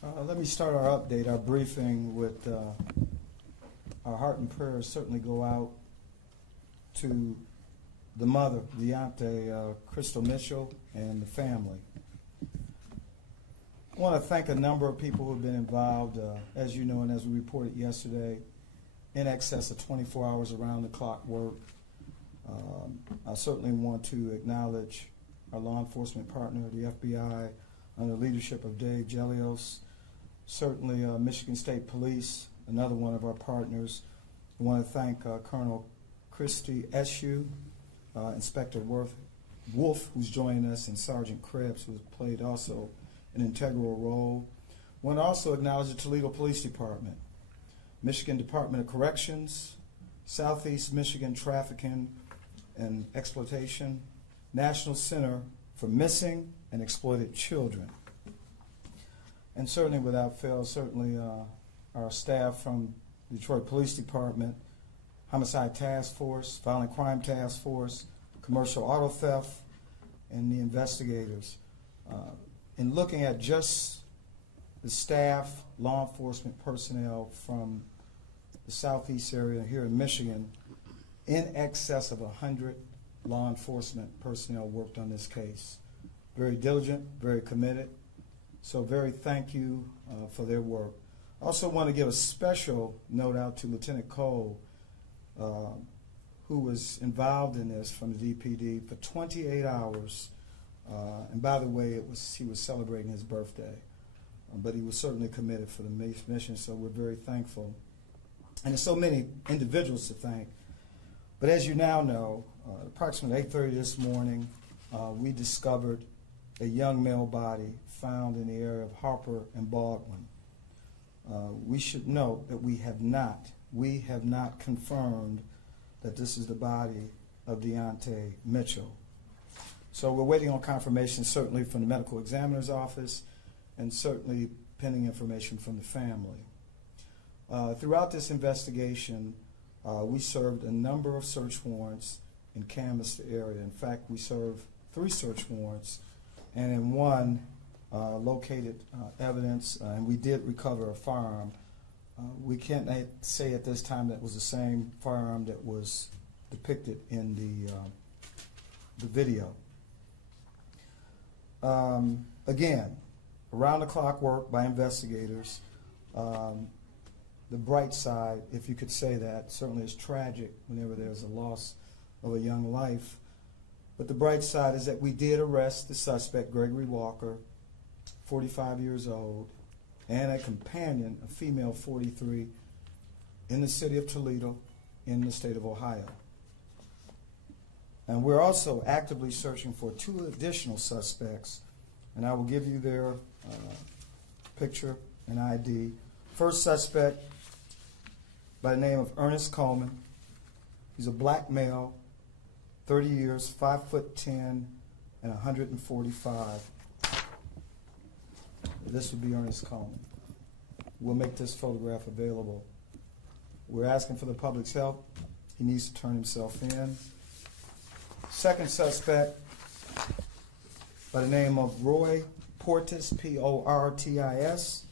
Let me start our update, our briefing with our heart and prayers certainly go out to the mother, Deontae Mitchell, and the family. I want to thank a number of people who have been involved, as you know and as we reported yesterday, in excess of 24 hours around the clock work. I certainly want to acknowledge our law enforcement partner, the FBI, under the leadership of Dave Gelios. Certainly Michigan State Police, another one of our partners. I want to thank Colonel Christy Eshu, Inspector Wolf, who's joining us, and Sergeant Krebs, who's played also an integral role. I want to also acknowledge the Toledo Police Department, Michigan Department of Corrections, Southeast Michigan Trafficking and Exploitation, National Center for Missing and Exploited Children. And certainly without fail, our staff from Detroit Police Department, Homicide Task Force, Violent Crime Task Force, Commercial Auto Theft, and the investigators. In looking at just the staff, law enforcement personnel from the southeast area here in Michigan, in excess of 100 law enforcement personnel worked on this case. Very diligent, very committed. So very thank you for their work. I also want to give a special note out to Lieutenant Cole, who was involved in this from the DPD for 28 hours. And by the way, he was celebrating his birthday. But he was certainly committed for the mission, so we're very thankful. And there's so many individuals to thank. But as you now know, approximately 8:30 this morning, we discovered a young male body found in the area of Harper and Baldwin. We should note that we have not confirmed that this is the body of Deontae Mitchell. So we're waiting on confirmation certainly from the medical examiner's office and certainly pending information from the family. Throughout this investigation, we served a number of search warrants and canvassed the area. In fact, we served 3 search warrants, and in one located evidence, and we did recover a firearm. We can't say at this time that it was the same firearm that was depicted in the video. Again, around-the-clock work by investigators. The bright side, if you could say that, certainly is tragic whenever there's a loss of a young life. But the bright side is that we did arrest the suspect, Gregory Walker, 45 years old, and a companion, a female, 43, in the city of Toledo, in the state of Ohio. And we're also actively searching for 2 additional suspects, and I will give you their picture and ID. First suspect, by the name of Ernest Coleman. He's a black male, 30 years, 5'10", and 145. This would be Ernest Coleman. We'll make this photograph available. We're asking for the public's help. He needs to turn himself in. Second suspect, by the name of Roy Portis, P-O-R-T-I-S.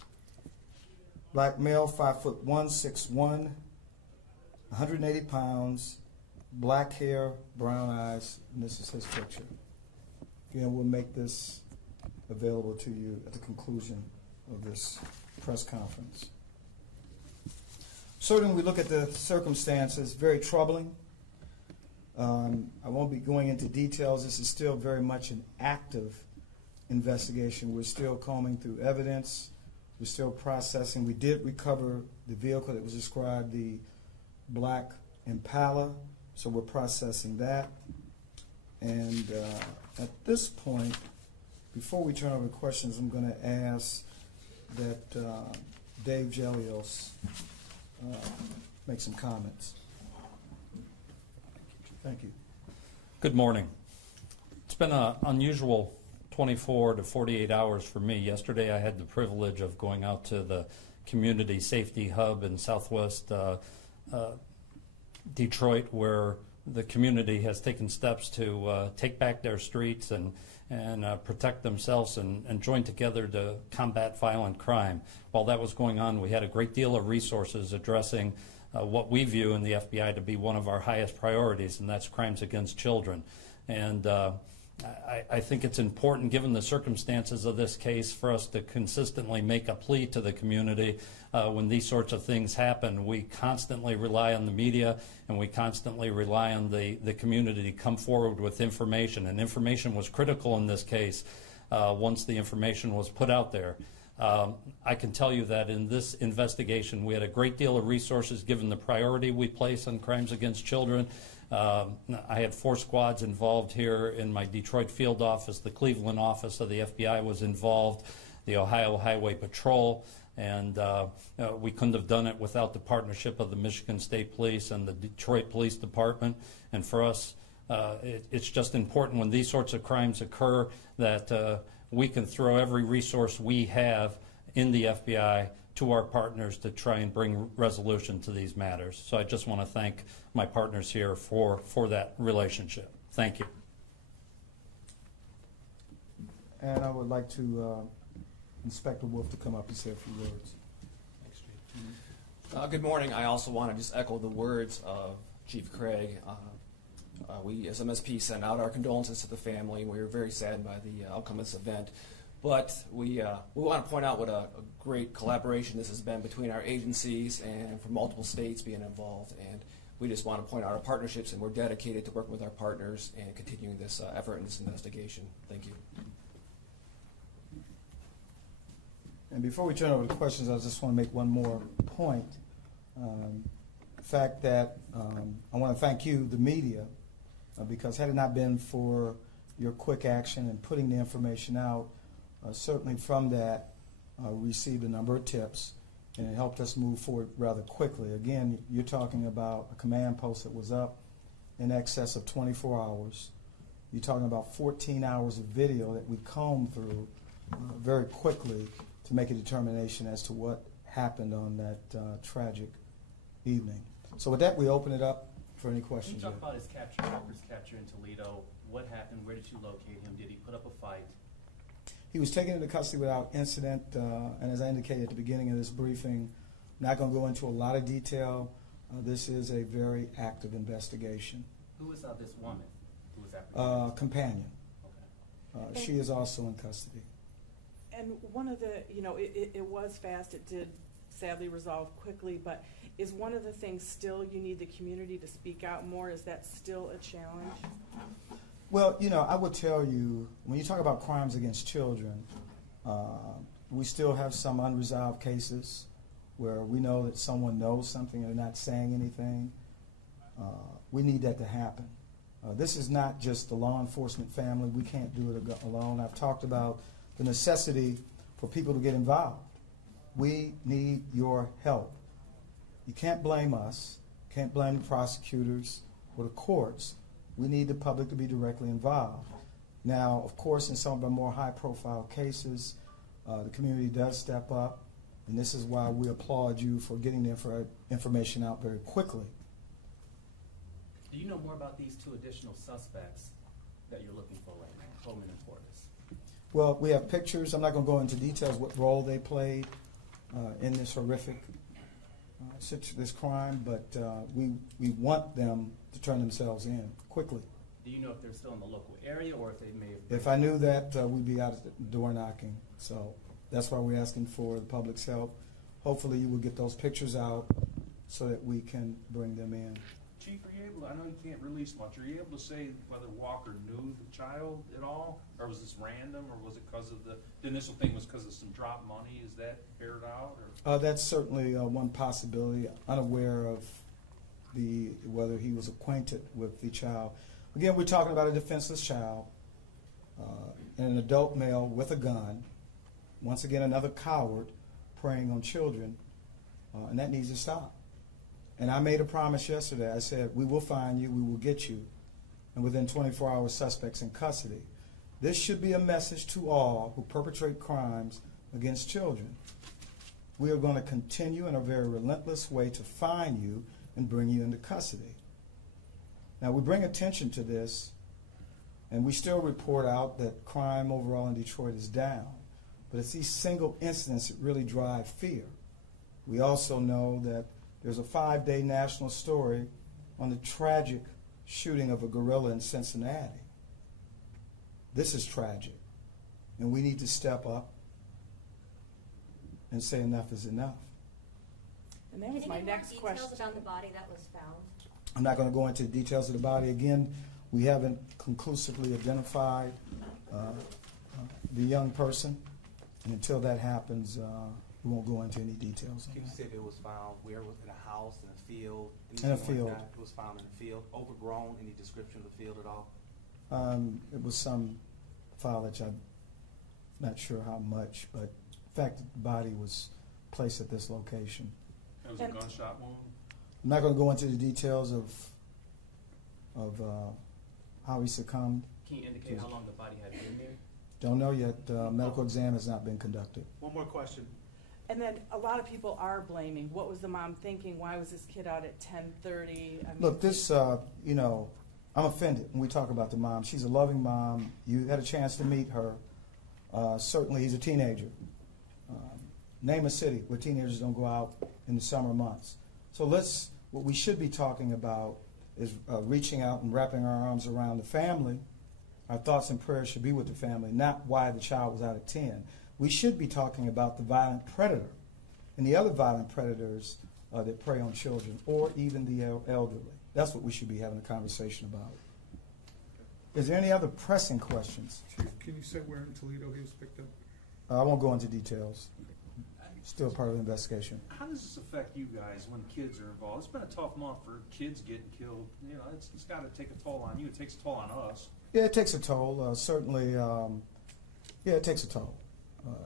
Black male, 5'1", 6'1", 180 pounds, black hair, brown eyes, and this is his picture. Again, we'll make this available to you at the conclusion of this press conference. Certainly, we look at the circumstances, very troubling. I won't be going into details. This is still very much an active investigation. We're still combing through evidence. We're still processing. We did recover the vehicle that was described, the black Impala, so we're processing that. And at this point, before we turn over to questions, I'm going to ask that Dave Gelios make some comments. Thank you. Good morning. It's been an unusual 24 to 48 hours for me. Yesterday I had the privilege of going out to the community safety hub in southwest Detroit, where the community has taken steps to take back their streets and protect themselves and join together to combat violent crime. While that was going on, we had a great deal of resources addressing what we view in the FBI to be one of our highest priorities, and that's crimes against children. And I think it's important, given the circumstances of this case, for us to consistently make a plea to the community when these sorts of things happen. We constantly rely on the media, and we constantly rely on the community to come forward with information. And information was critical in this case once the information was put out there. I can tell you that in this investigation, we had a great deal of resources given the priority we place on crimes against children. I had 4 squads involved here in my Detroit field office. The Cleveland office of the FBI was involved, the Ohio Highway Patrol, and we couldn't have done it without the partnership of the Michigan State Police and the Detroit Police Department. And for us, it's just important when these sorts of crimes occur that we can throw every resource we have in the FBI to our partners to try and bring resolution to these matters. So I just want to thank my partners here for that relationship. Thank you. And I would like to Inspector Wolf to come up and say a few words. Thanks, Chief. Good morning. I also want to just echo the words of Chief Craig. We as MSP sent out our condolences to the family. We were very saddened by the outcome of this event. But we want to point out what a great collaboration this has been between our agencies and from multiple states being involved. And we just want to point out our partnerships, and we're dedicated to working with our partners and continuing this effort and this investigation. Thank you. And before we turn over to questions, I just want to make one more point. The fact that I want to thank you, the media, because had it not been for your quick action and putting the information out, certainly from that, received a number of tips, and it helped us move forward rather quickly. Again, you're talking about a command post that was up in excess of 24 hours. You're talking about 14 hours of video that we combed through very quickly to make a determination as to what happened on that tragic evening. So with that, we open it up for any questions. Can you talk about his capture, Walker's capture in Toledo? What happened? Where did you locate him? Did he put up a fight? He was taken into custody without incident, and as I indicated at the beginning of this briefing, I'm not going to go into a lot of detail. This is a very active investigation. Who is this woman who was apprehended? Companion. Okay. She is also in custody. And one of the, it was fast. It did sadly resolve quickly, but is one of the things still you need the community to speak out more? Is that still a challenge? Well, I would tell you, when you talk about crimes against children, we still have some unresolved cases where we know that someone knows something and they're not saying anything. We need that to happen. This is not just the law enforcement family. We can't do it alone. I've talked about the necessity for people to get involved. We need your help. You can't blame us, can't blame the prosecutors or the courts. We need the public to be directly involved. Now, of course, in some of our more high-profile cases, the community does step up, and this is why we applaud you for getting the information out very quickly. Do you know more about these 2 additional suspects that you're looking for right now, Coleman and Portis? Well, we have pictures. I'm not going to go into details what role they played in this horrific this crime, but we want them to turn themselves in quickly. Do you know if they're still in the local area or if they may have... If I knew that, we'd be out at the door knocking. So that's why we're asking for the public's help. Hopefully you will get those pictures out so that we can bring them in. Chief, are you able to, I know you can't release much, are you able to say whether Walker knew the child at all? Or was this random, or was it because of the initial thing was because of some drop money? Is that aired out? Or? That's certainly one possibility. Unaware of whether he was acquainted with the child. Again, we're talking about a defenseless child and an adult male with a gun. Once again, another coward preying on children, and that needs to stop. And I made a promise yesterday. I said, we will find you, we will get you, and within 24 hours, suspects in custody. This should be a message to all who perpetrate crimes against children. We are going to continue in a very relentless way to find you and bring you into custody. Now, we bring attention to this And we still report out that crime overall in Detroit is down. But it's these single incidents that really drive fear. We also know that there's a 5-day national story on the tragic shooting of a gorilla in Cincinnati. This is tragic. And we need to step up and say enough is enough. And that was my next question. Details about the body that was found? I'm not going to go into the details of the body. Again, we haven't conclusively identified the young person. And until that happens, we won't go into any details. Can you say if it was found where? Was it a house, in a field? In a Like field. that? It was found in a field. Overgrown? Any description of the field at all? It was some foliage. I'm not sure how much, but the fact that the body was placed at this location. It was a gunshot wound? I'm not going to go into the details of how he succumbed. Can you indicate how long the body had been there? Don't know yet. Medical exam has not been conducted. One more question. And then a lot of people are blaming. What was the mom thinking? Why was this kid out at 10:30? Look, this, I'm offended when we talk about the mom. She's a loving mom. You had a chance to meet her. Certainly, he's a teenager. Name a city where teenagers don't go out in the summer months. So what we should be talking about is reaching out and wrapping our arms around the family. Our thoughts and prayers should be with the family, not why the child was out at 10. We should be talking about the violent predator and the other violent predators that prey on children or even the elderly. That's what we should be having a conversation about. Is there any other pressing questions? Chief, can you say where in Toledo he was picked up? I won't go into details. Still part of the investigation. How does this affect you guys when kids are involved? It's been a tough month for kids getting killed. You know, it's got to take a toll on you. It takes a toll on us. Yeah, it takes a toll. Certainly, it takes a toll.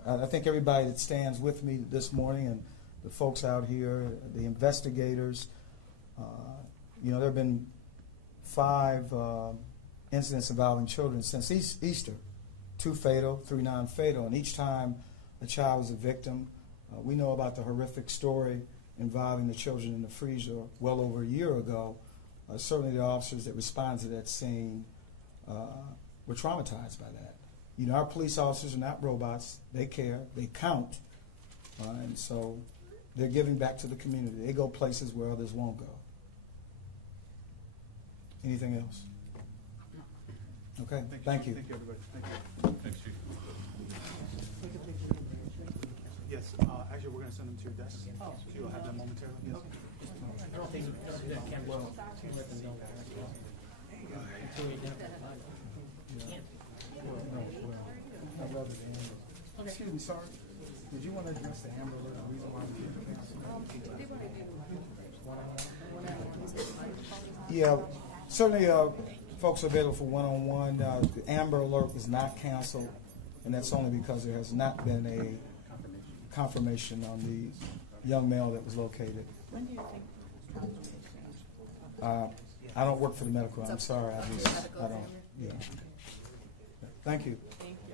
I think everybody that stands with me this morning and the folks out here, the investigators, there have been 5 incidents involving children since Easter, 2 fatal, 3 non-fatal, and each time a child was a victim. We know about the horrific story involving the children in the freezer well over a year ago. Certainly the officers that responded to that scene were traumatized by that. Our police officers are not robots. They care. They count. And so they're giving back to the community. They go places where others won't go. Anything else? Okay. Thank you. Thank you, everybody. Thank you. Thanks, Chief. Yes, actually, we're going to send them to your desk. So you'll have them momentarily. Yes. Excuse me, sorry. Did you want to address the Amber Alert, the reason why we canceled? Yeah, certainly folks are available for one-on-one. The Amber Alert is not canceled, and that's only because there has not been a confirmation on the young male that was located. When do you think? I don't work for the medical. I'm sorry. I don't. Yeah. Thank you. Thank you.